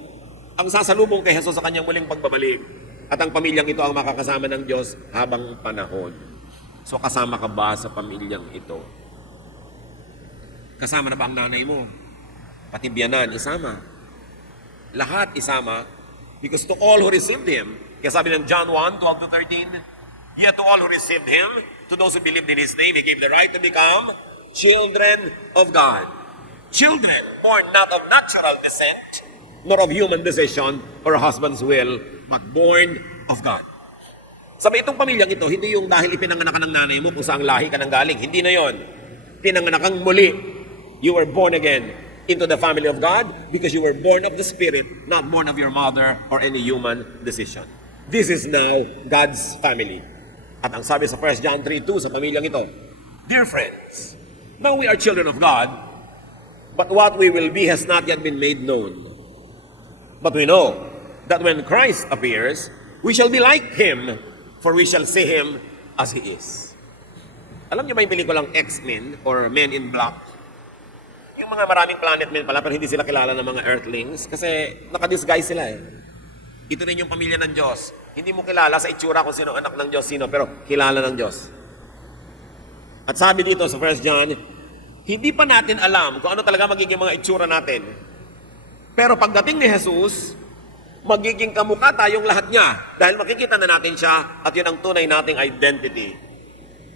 ang sasalubong kay Jesus sa kanyang muling pagbabalik. At ang pamilyang ito ang makakasama ng Diyos habang panahon. So kasama ka ba sa pamilyang ito? Kasama na ba ang nanay mo? Pati biyanan, isama. Lahat isama. Because to all who received Him, kaya sabi ng John 1, 12-13, yet to all who received Him, to those who believed in His name, He gave the right to become children of God. Children born not of natural descent, nor of human decision or a husband's will, but born of God. Sabi, itong pamilyang ito, hindi yung dahil ipinanganak ka ng nanay mo kung saan lahi ka nang galing. Hindi na yon. Pinanganak kang muli. You were born again into the family of God because you were born of the Spirit, not born of your mother or any human decision. This is now God's family. At ang sabi sa 1 John 3:2 sa pamilyang ito, dear friends, now we are children of God, but what we will be has not yet been made known. But we know that when Christ appears, we shall be like Him, for we shall see Him as He is. Alam niyo ba yung pelikulang X-Men or Men in Black? Yung mga maraming planet men pala, pero hindi sila kilala ng mga Earthlings kasi nakadisguise sila eh. Ito rin yung pamilya ng Diyos. Hindi mo kilala sa itsura kung sino anak ng Diyos, sino, pero kilala ng Diyos. At sabi dito sa 1 John, hindi pa natin alam kung ano talaga magiging mga itsura natin. Pero pagdating ni Jesus, magiging kamukha tayong lahat niya dahil makikita na natin siya at yun ang tunay nating identity.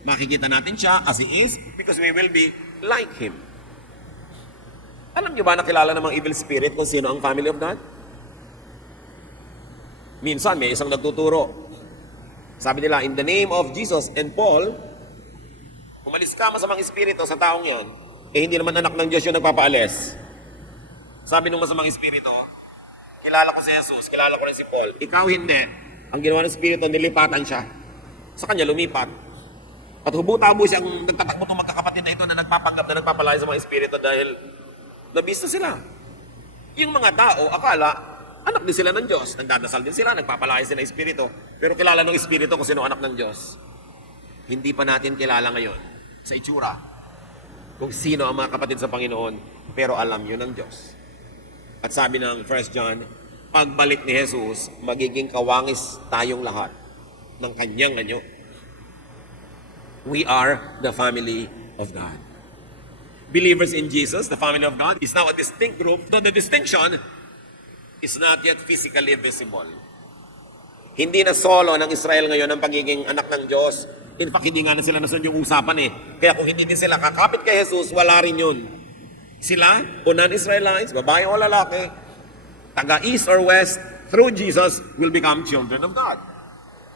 Makikita natin siya as He is because we will be like Him. Alam niyo ba nakilala ng mga evil spirit kung sino ang family of God? Minsan may isang nagtuturo. Sabi nila, in the name of Jesus and Paul, umalis ka masamang espiritu sa taong yan, eh hindi naman anak ng Diyos yung nagpapaalis. Sabi ng masamang espiritu, kilala ko si Jesus, kilala ko rin si Paul. Ikaw hindi. Ang ginawa ng espiritu, nilipatan siya. Sa kanya lumipat. At hubutabo siyang nagtatakbo itong magkakapatid na ito na nagpapanggap na nagpapalaya sa mga espiritu dahil nabis na sila. Yung mga tao, akala, anak din sila ng Diyos. Nagdadasal din sila, nagpapalaya sila ng espiritu. Pero kilala ng espiritu kung sino anak ng Diyos. Hindi pa natin kilala ngayon sa itsura kung sino ang mga kapatid sa Panginoon, pero alam yun ng Diyos. At sabi ng 1 John, pagbalik ni Jesus, magiging kawangis tayong lahat ng kanyang anyo. We are the family of God. Believers in Jesus, the family of God, is now a distinct group, though the distinction is not yet physically visible. Hindi na solo ng Israel ngayon ang pagiging anak ng Diyos. In fact, hindi nga na sila nasun yung usapan eh. Kaya kung hindi din sila kakapit kay Jesus, wala rin yun. Sila, o non-Israelites, babae o lalaki, taga-east or west, through Jesus, will become children of God.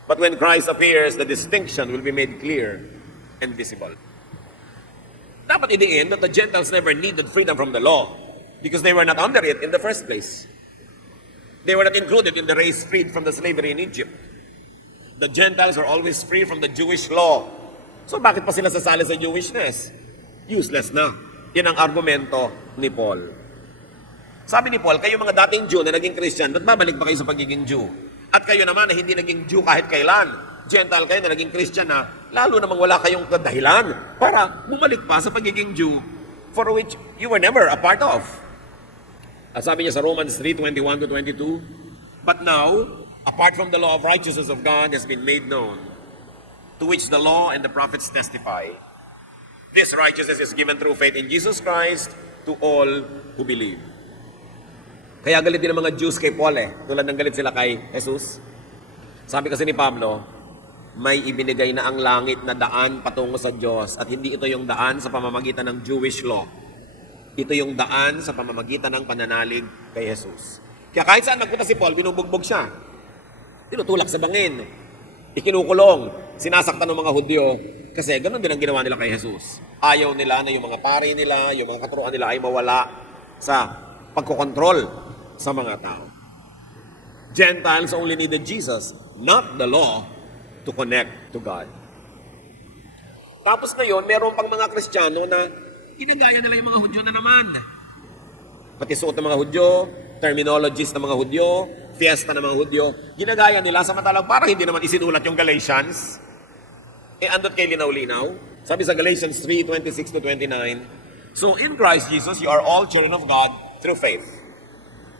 But when Christ appears, the distinction will be made clear and visible. Dapat in the end that the Gentiles never needed freedom from the law because they were not under it in the first place. They were not included in the race freed from the slavery in Egypt. The Gentiles were always free from the Jewish law. So bakit pa sila sasali sa Jewishness? Useless na. Yan ang argumento ni Paul. Sabi ni Paul, kayo mga dating Jew na naging Christian, ba't babalik ba kayo sa pagiging Jew? At kayo naman na hindi naging Jew kahit kailan, Gentile kayo na naging Christian na, lalo namang wala kayong kadahilan para bumalik pa sa pagiging Jew for which you were never a part of. At sabi niya sa Romans 3:21-22, but now, apart from the law of righteousness of God has been made known, to which the law and the prophets testify. This righteousness is given through faith in Jesus Christ to all who believe. Kaya galit din ang mga Jews kay Paul eh, tulad ng galit sila kay Jesus. Sabi kasi ni Pablo, may ibinigay na ang langit na daan patungo sa Diyos at hindi ito yung daan sa pamamagitan ng Jewish law. Ito yung daan sa pamamagitan ng pananalig kay Jesus. Kaya kahit saan nagpunta si Paul, binubugbog siya. Tinutulak sa bangin. Ikinukulong. Sinasaktan ng mga Hudyo. Kasi ganun din ang ginawa nila kay Jesus. Ayaw nila na yung mga pari nila, yung mga katuruan nila ay mawala sa pagkokontrol sa mga tao. Gentiles only needed Jesus, not the law, to connect to God. Tapos ngayon, meron pang mga Kristiyano na ginagaya nila yung mga Hudyo na naman. Pati suot ng mga Hudyo, terminologies ng mga Hudyo, fiesta ng mga Hudyo, ginagaya nila samantalang para hindi naman isinulat yung Galatians. Andot kay linaw-linaw. Sabi sa Galatians 3:26-29, so in Christ Jesus, you are all children of God through faith.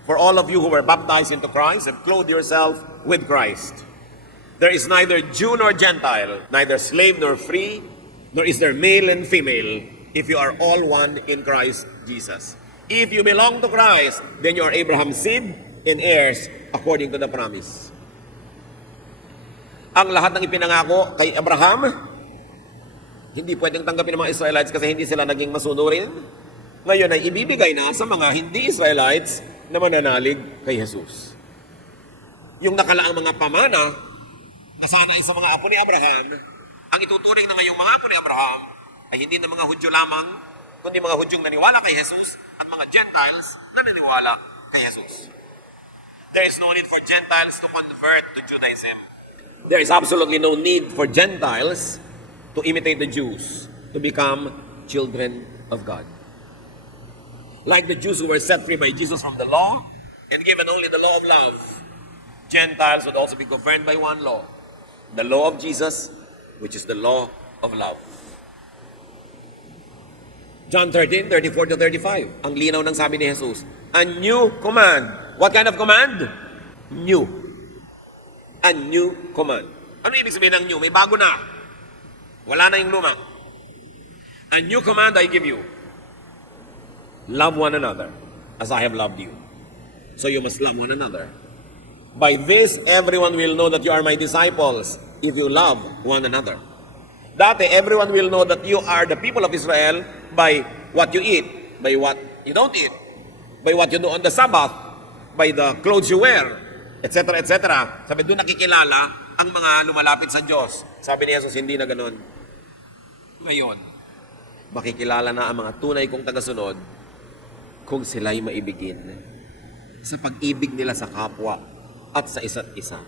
For all of you who were baptized into Christ have clothed yourself with Christ. There is neither Jew nor Gentile, neither slave nor free, nor is there male and female, if you are all one in Christ Jesus. If you belong to Christ, then you are Abraham's seed and heirs according to the promise. Ang lahat ng ipinangako kay Abraham, hindi pwedeng tanggapin ng mga Israelites kasi hindi sila naging masunurin. Ngayon ay ibibigay na sa mga hindi Israelites na mananalig kay Jesus. Yung nakalaang mga pamana, na sana ay sa mga apo ni Abraham, ang ituturing na ngayong mga apo ni Abraham ay hindi na mga Hudyo lamang, kundi mga Hudyong naniwala kay Jesus at mga Gentiles na naniwala kay Jesus. There is no need for Gentiles to convert to Judaism. There is absolutely no need for Gentiles to imitate the Jews, to become children of God. Like the Jews who were set free by Jesus from the law and given only the law of love, Gentiles would also be governed by one law, the law of Jesus, which is the law of love. John 13:34-35, ang linaw ng sabi ni Jesus, a new command. What kind of command? New. A new command. Ano ibig sabihin ng new? May bago na. Wala na yung luma. A new command I give you. Love one another as I have loved you. So you must love one another. By this, everyone will know that you are my disciples if you love one another. Dati, everyone will know that you are the people of Israel by what you eat, by what you don't eat, by what you do on the Sabbath, by the clothes you wear, etc., etc. Sabi, doon nakikilala ang mga lumalapit sa Diyos. Sabi ni Jesus, hindi na ganon. Ngayon, makikilala na ang mga tunay kong tagasunod kung sila'y maibigin sa pag-ibig nila sa kapwa at sa isa't isa.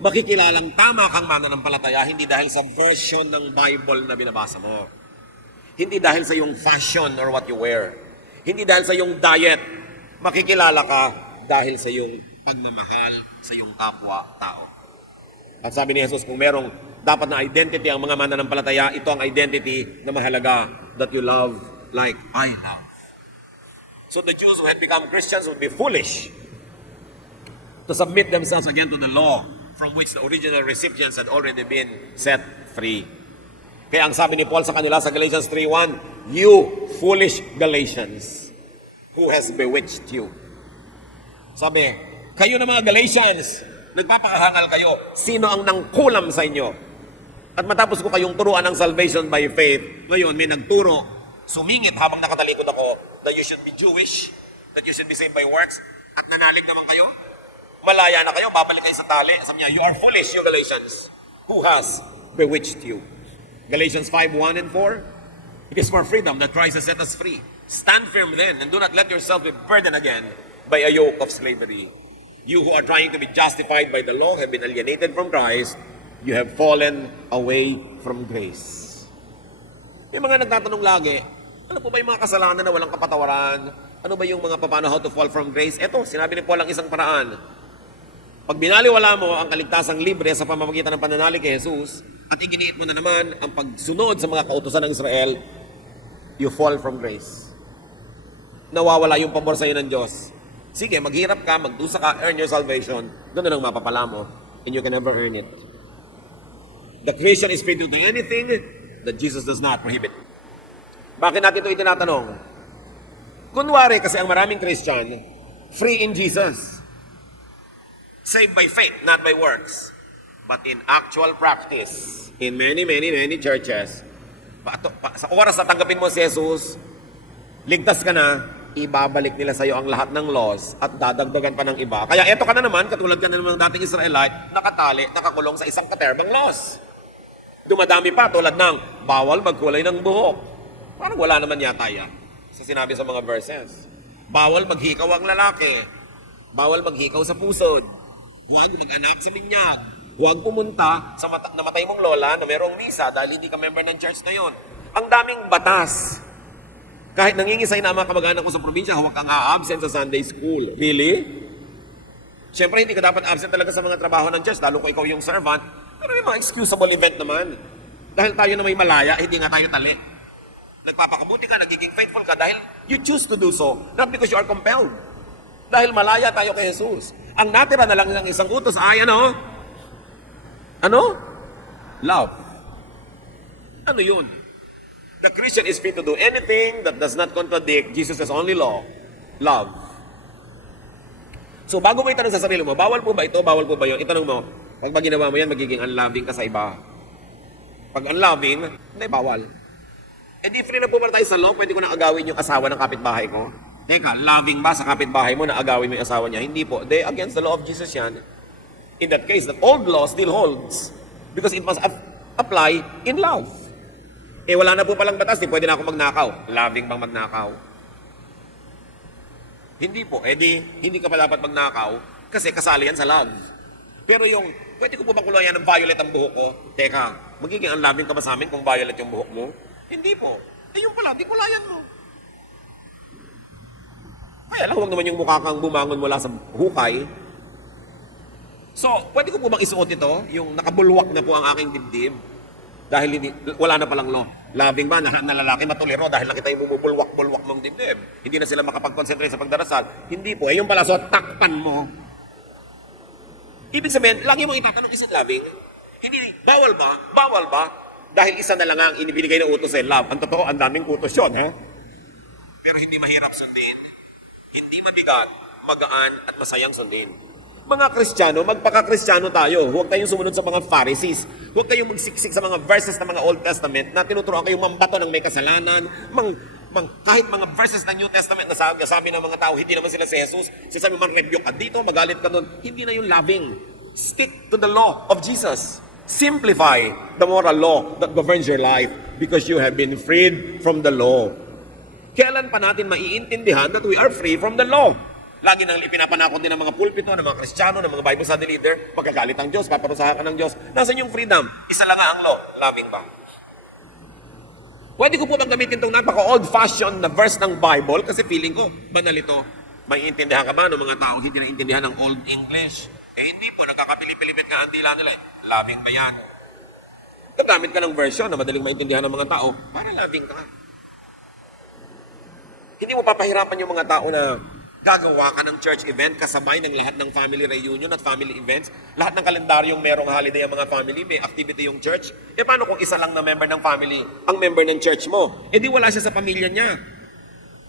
Makikilalang tama kang mananampalataya hindi dahil sa version ng Bible na binabasa mo. Hindi dahil sa iyong fashion or what you wear. Hindi dahil sa iyong diet. Makikilala ka dahil sa iyong pagmamahal sa iyong kapwa-tao. At sabi ni Jesus, kung merong dapat na identity ang mga mananampalataya, ito ang identity na mahalaga, that you love like I love. So the Jews who had become Christians would be foolish to submit themselves again to the law from which the original recipients had already been set free. Kaya ang sabi ni Paul sa kanila sa Galatians 3:1, you foolish Galatians, who has bewitched you? Sabi, kayo na mga Galatians, nagpapakahangal kayo, sino ang nangkulam sa inyo? At matapos ko kayong turuan ng salvation by faith, ngayon may nagturo, sumingit habang nakatalikod ako, that you should be Jewish, that you should be saved by works, at nanalig naman kayo? Malaya na kayo, babalik kayo sa tali. Sabi niya, you are foolish, you Galatians. Who has bewitched you? Galatians 5:1 and 4. It is for freedom that Christ has set us free. Stand firm then, and do not let yourself be burdened again by a yoke of slavery. You who are trying to be justified by the law have been alienated from Christ. You have fallen away from grace. May mga nagtatanong lagi, ano po ba yung mga kasalanan na walang kapatawaran? Ano ba yung mga paano how to fall from grace? Eto, sinabi ni Paul ang isang paraan. Pag binaliwala mo ang kaligtasang libre sa pamamagitan ng pananalig kay Jesus, at iginiit mo na naman ang pagsunod sa mga kautusan ng Israel, you fall from grace. Nawawala yung pabor sa iyo ng Diyos. Sige, maghirap ka, magdusa ka, earn your salvation, doon na lang mapapala mo, and you can never earn it. The Christian is free to do anything that Jesus does not prohibit. Bakit natin ito itinatanong? Kunwari kasi ang maraming Christian, free in Jesus. Saved by faith, not by works. But in actual practice, in many churches, sa oras na tanggapin mo si Jesus, ligtas ka na, ibabalik nila sa iyo ang lahat ng laws at dadagdagan pa ng iba. Kaya eto ka na naman, katulad ka na naman ng dating Israelite, nakatali, nakakulong sa isang katerbang laws. Dumadami pa tulad ng bawal magkulay ng buhok. Parang wala naman yata yan sa sinabi sa mga verses. Bawal maghikaw ang lalaki. Bawal maghikaw sa pusod. Huwag mag-anak sa minyag. Huwag pumunta sa namatay mong lola na merong misa dahil hindi ka member ng church na yon. Ang daming batas. Kahit nangingisay na mga kamag-anak ko sa probinsya, huwag kang a-absent sa Sunday school. Really? Siyempre, hindi ka dapat absent talaga sa mga trabaho ng church, lalo kung ikaw yung servant. Pero may mga excusable event naman. Dahil tayo na may malaya, hindi nga tayo tali. Nagpapakabuti ka, nagiging faithful ka dahil you choose to do so, not because you are compelled. Dahil malaya tayo kay Jesus. Ang natira na lang ng isang utos ay ano? Ano? Love. Ano yun? The Christian is free to do anything that does not contradict Jesus' only law. Love. So bago mo itanong sa sarili mo, bawal po ba ito, bawal po ba yun? Itanong mo, pag ginawa mo yan, magiging unloving ka sa iba. Pag unloving, hindi, bawal. Eh di free na po pala tayo sa law, pwede ko na agawin yung asawa ng kapitbahay ko. Teka, loving ba sa kapitbahay mo na agawin mo yung asawa niya? Hindi po. They against the law of Jesus yan. In that case, the old law still holds. Because it must apply in love. Eh wala na po palang batas, di pwede na ako magnakaw. Loving bang magnakaw? Hindi po. Eh di, hindi ka pa dapat magnakaw kasi kasali yan sa love. Pero yung, pwede ko po bang kulayan ng violet ang buhok ko? Teka, magiging unloving ka ba sa amin kung violet yung buhok mo? Hindi po. Eh yung pala, di kulayan mo. Kaya lang, huwag naman yung mukha kang bumangon mula sa hukay. So, pwede ko po bang isuot ito? Yung nakabulwak na po ang aking dibdib? Dahil hindi, wala na palang law. Loving ba na lalaki matuliro dahil nakita yung bumubulwak-bulwak ng dibdib. Hindi na sila makapag-concentrate sa pagdarasal. Hindi po. Eh, yung pala, so takpan mo. Ibig sabihin, lagi mo itatanong, is it loving? Hindi, bawal ba? Bawal ba? Dahil isa na lang ang inibinigay na utos ay love. Ang totoo, ang daming utos yun, ha? Pero hindi mahirap sundin. Hindi mabigat, magaan, at masayang sundin. Mga Kristiyano, magpaka-Kristiyano tayo. Huwag tayong sumunod sa mga Pharisees. Huwag kayong magsiksik sa mga verses ng mga Old Testament na tinuturoan kayong mambato ng may kasalanan. Kahit mga verses ng New Testament na sabi ng mga tao, hindi naman sila si Jesus. Sasabi mo, review ka dito, magalit ka doon. Hindi na yung loving. Stick to the law of Jesus. Simplify the moral law that governs your life because you have been freed from the law. Kailan pa natin maiintindihan that we are free from the law? Lagi nang ipinapanakot din ng mga pulpito, ng mga Kristiyano, ng mga Bible study leader, pagkagalit ang Diyos, paparusahan ka ng Diyos. Nasaan yung freedom? Isa lang nga ang law. Loving ba? Pwede ko po bang gamitin itong napaka-old-fashioned na verse ng Bible kasi feeling ko, banal ito. Maiintindihan ka ba ng mga tao hindi naintindihan ng Old English? Eh hindi po, nagkakapilip-pilipit nga ang dila nila. Loving ba yan? Gagamit ka ng version na madaling maintindihan ng mga tao, para loving ka. Hindi mo papahirapan yung mga tao na gagawa ka ng church event kasabay ng lahat ng family reunion at family events. Lahat ng kalendaryong merong holiday ang mga family, may activity yung church. E paano kung isa lang na member ng family ang member ng church mo? E di wala siya sa pamilya niya.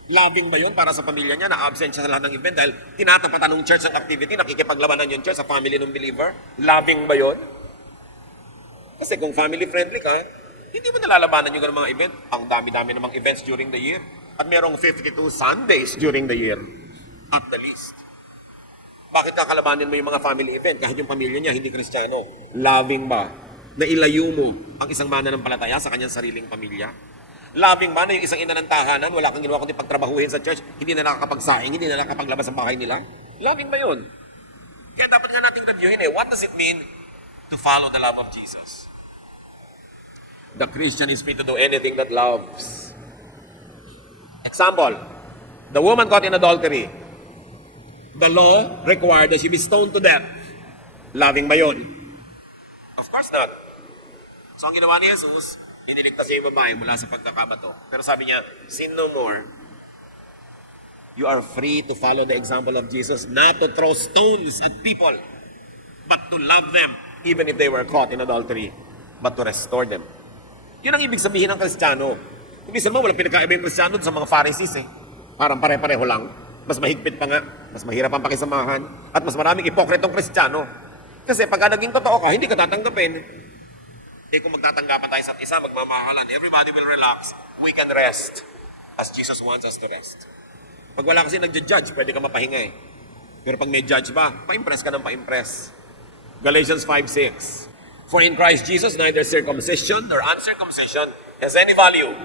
Loving ba yun para sa pamilya niya na absent siya sa lahat ng event dahil tinatapatan ng church ang activity, nakikipaglabanan yung church sa family ng believer? Loving ba yun? Kasi kung family friendly ka, hindi mo nalalabanan yung mga event. Ang dami-dami namang events during the year. At merong 52 Sundays during the year. At the least. Bakit kakalabanin mo yung mga family event kahit yung pamilya niya hindi Kristiyano? Loving ba? Na ilayo mo ang isang mananampalataya sa kanyang sariling pamilya? Loving ba na yung isang ina ng tahanan, wala kang ginawa kundi pagtrabahuhin sa church, hindi na nakakapagsaing, hindi na nakapaglabas sa bahay nila? Loving ba yun? Kaya dapat nga nating reviewin what does it mean to follow the love of Jesus? The Christian is free to do anything that loves. Example, the woman caught in adultery. The law required that she be stoned to death. Loving ba yun? Of course not. So ang ginawa ni Jesus, iniligtas niya yung babae mula sa pagkakabato. Pero sabi niya, sin no more. You are free to follow the example of Jesus, not to throw stones at people, but to love them, even if they were caught in adultery, but to restore them. Yun ang ibig sabihin ng Kristiyano. Hindi sila walang pinagkaiba yung Kristiyano sa mga Pharisees eh. Parang pare-pareho lang. Mas mahigpit pa nga, mas mahirap ang pakisamahan, at mas maraming ipokritong Kristiyano. Kasi pagka naging totoo ka, hindi ka tatanggapin. Eh kung magtatanggapan tayo sa isa, magmamahalan, everybody will relax, we can rest as Jesus wants us to rest. Pag wala kasi nagja-judge, pwede ka mapahinga eh. Pero pag may judge ba, pa-impress ka ng pa-impress. Galatians 5:6. For in Christ Jesus, neither circumcision nor uncircumcision has any value.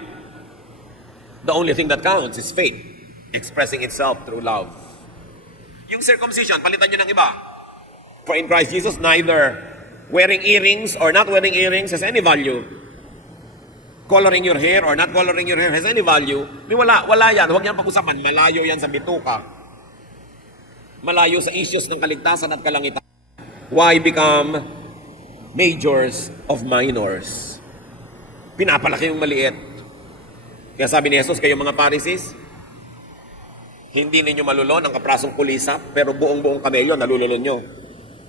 The only thing that counts is faith, expressing itself through love. Yung circumcision, palitan nyo ng iba. For in Christ Jesus, neither wearing earrings or not wearing earrings has any value. Coloring your hair or not coloring your hair has any value. Wala yan. Huwag yan pag-usapan. Malayo yan sa bituka. Malayo sa issues ng kaligtasan at kalangitan. Why become majors of minors? Pinapalaki yung maliit. Kaya sabi ni Jesus, kayo mga Pharisees, Hindi ninyo malulon ang kaprasong pulisap, pero buong-buong kamelyo, nalululon nyo.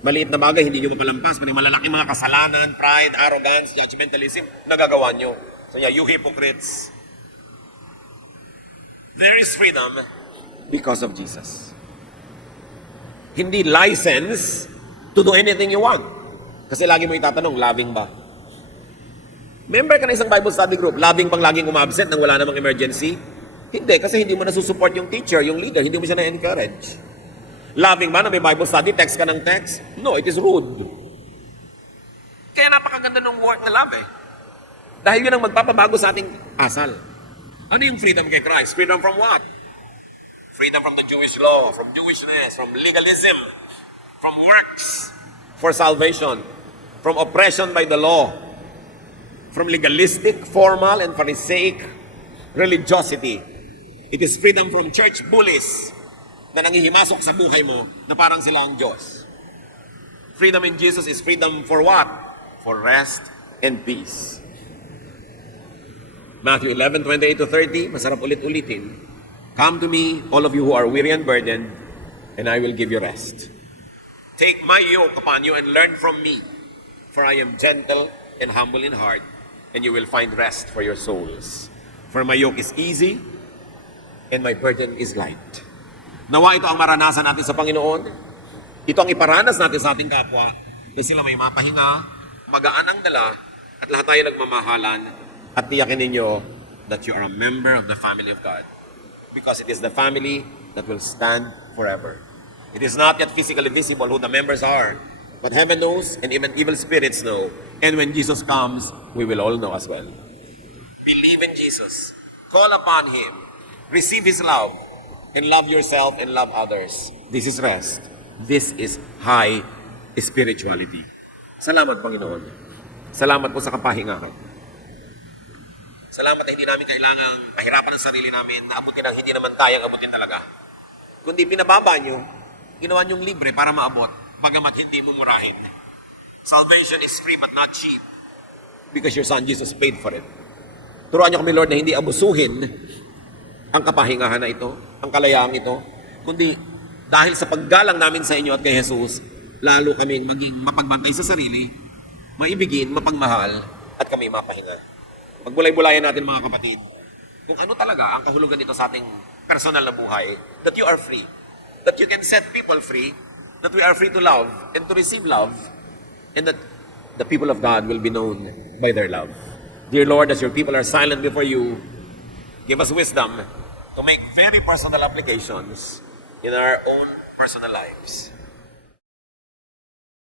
Maliit na bagay, hindi nyo mapalampas, pero malalaking mga kasalanan, pride, arrogance, judgmentalism, nagagawa nyo. So yeah, you hypocrites. There is freedom because of Jesus. Hindi license to do anything you want. Kasi lagi mo itatanong, loving ba? Member ka na isang Bible study group, loving bang laging umabsent nang wala namang emergency? Hindi, kasi hindi mo nasusupport yung teacher, yung leader, hindi mo siya na-encourage. Loving ba na may Bible study, text ka ng text? No, it is rude. Kaya napakaganda ng word na love eh. Dahil yun ang magpapabago sa ating asal. Ano yung freedom kay Christ? Freedom from what? Freedom from the Jewish law, from Jewishness, from legalism, from works for salvation, from oppression by the law, from legalistic, formal, and Pharisaic religiosity. It is freedom from church bullies na nangihimasok sa buhay mo na parang sila ang Diyos. Freedom in Jesus is freedom for what? For rest and peace. Matthew 11:28-30, masarap ulit-ulitin. Come to me, all of you who are weary and burdened, and I will give you rest. Take my yoke upon you and learn from me, for I am gentle and humble in heart, and you will find rest for your souls. For my yoke is easy, and my burden is light. Nawa ito ang maranasan natin sa Panginoon. Ito ang iparanas natin sa ating kapwa, na sila may mapahinga, magaan ang dala, at lahat tayo nagmamahalan, at tiyakin ninyo that you are a member of the family of God. Because it is the family that will stand forever. It is not yet physically visible who the members are, but heaven knows and even evil spirits know. And when Jesus comes, we will all know as well. Believe in Jesus. Call upon Him. Receive His love. And love yourself and love others. This is rest. This is high spirituality. Salamat, Panginoon. Salamat po sa kapahingahan. Salamat na hindi namin kailangang pahirapan ang sarili namin na abutin ang hindi naman kayang abutin talaga. Kundi pinababa nyo, ginawa nyong libre para maabot, bagamat hindi mo murahin. Salvation is free but not cheap. Because your Son Jesus paid for it. Turuan nyo kami, Lord, na hindi abusuhin ang kapahingahan na ito, ang kalayaang ito, kundi dahil sa paggalang namin sa inyo at kay Jesus, lalo kaming maging mapagbantay sa sarili, maibigin, mapagmahal, at kami mapahinga. Magbulay-bulayan natin mga kapatid, kung ano talaga ang kahulugan nito sa ating personal na buhay, that you are free, that you can set people free, that we are free to love and to receive love, and that the people of God will be known by their love. Dear Lord, as your people are silent before you, give us wisdom to make very personal applications in our own personal lives.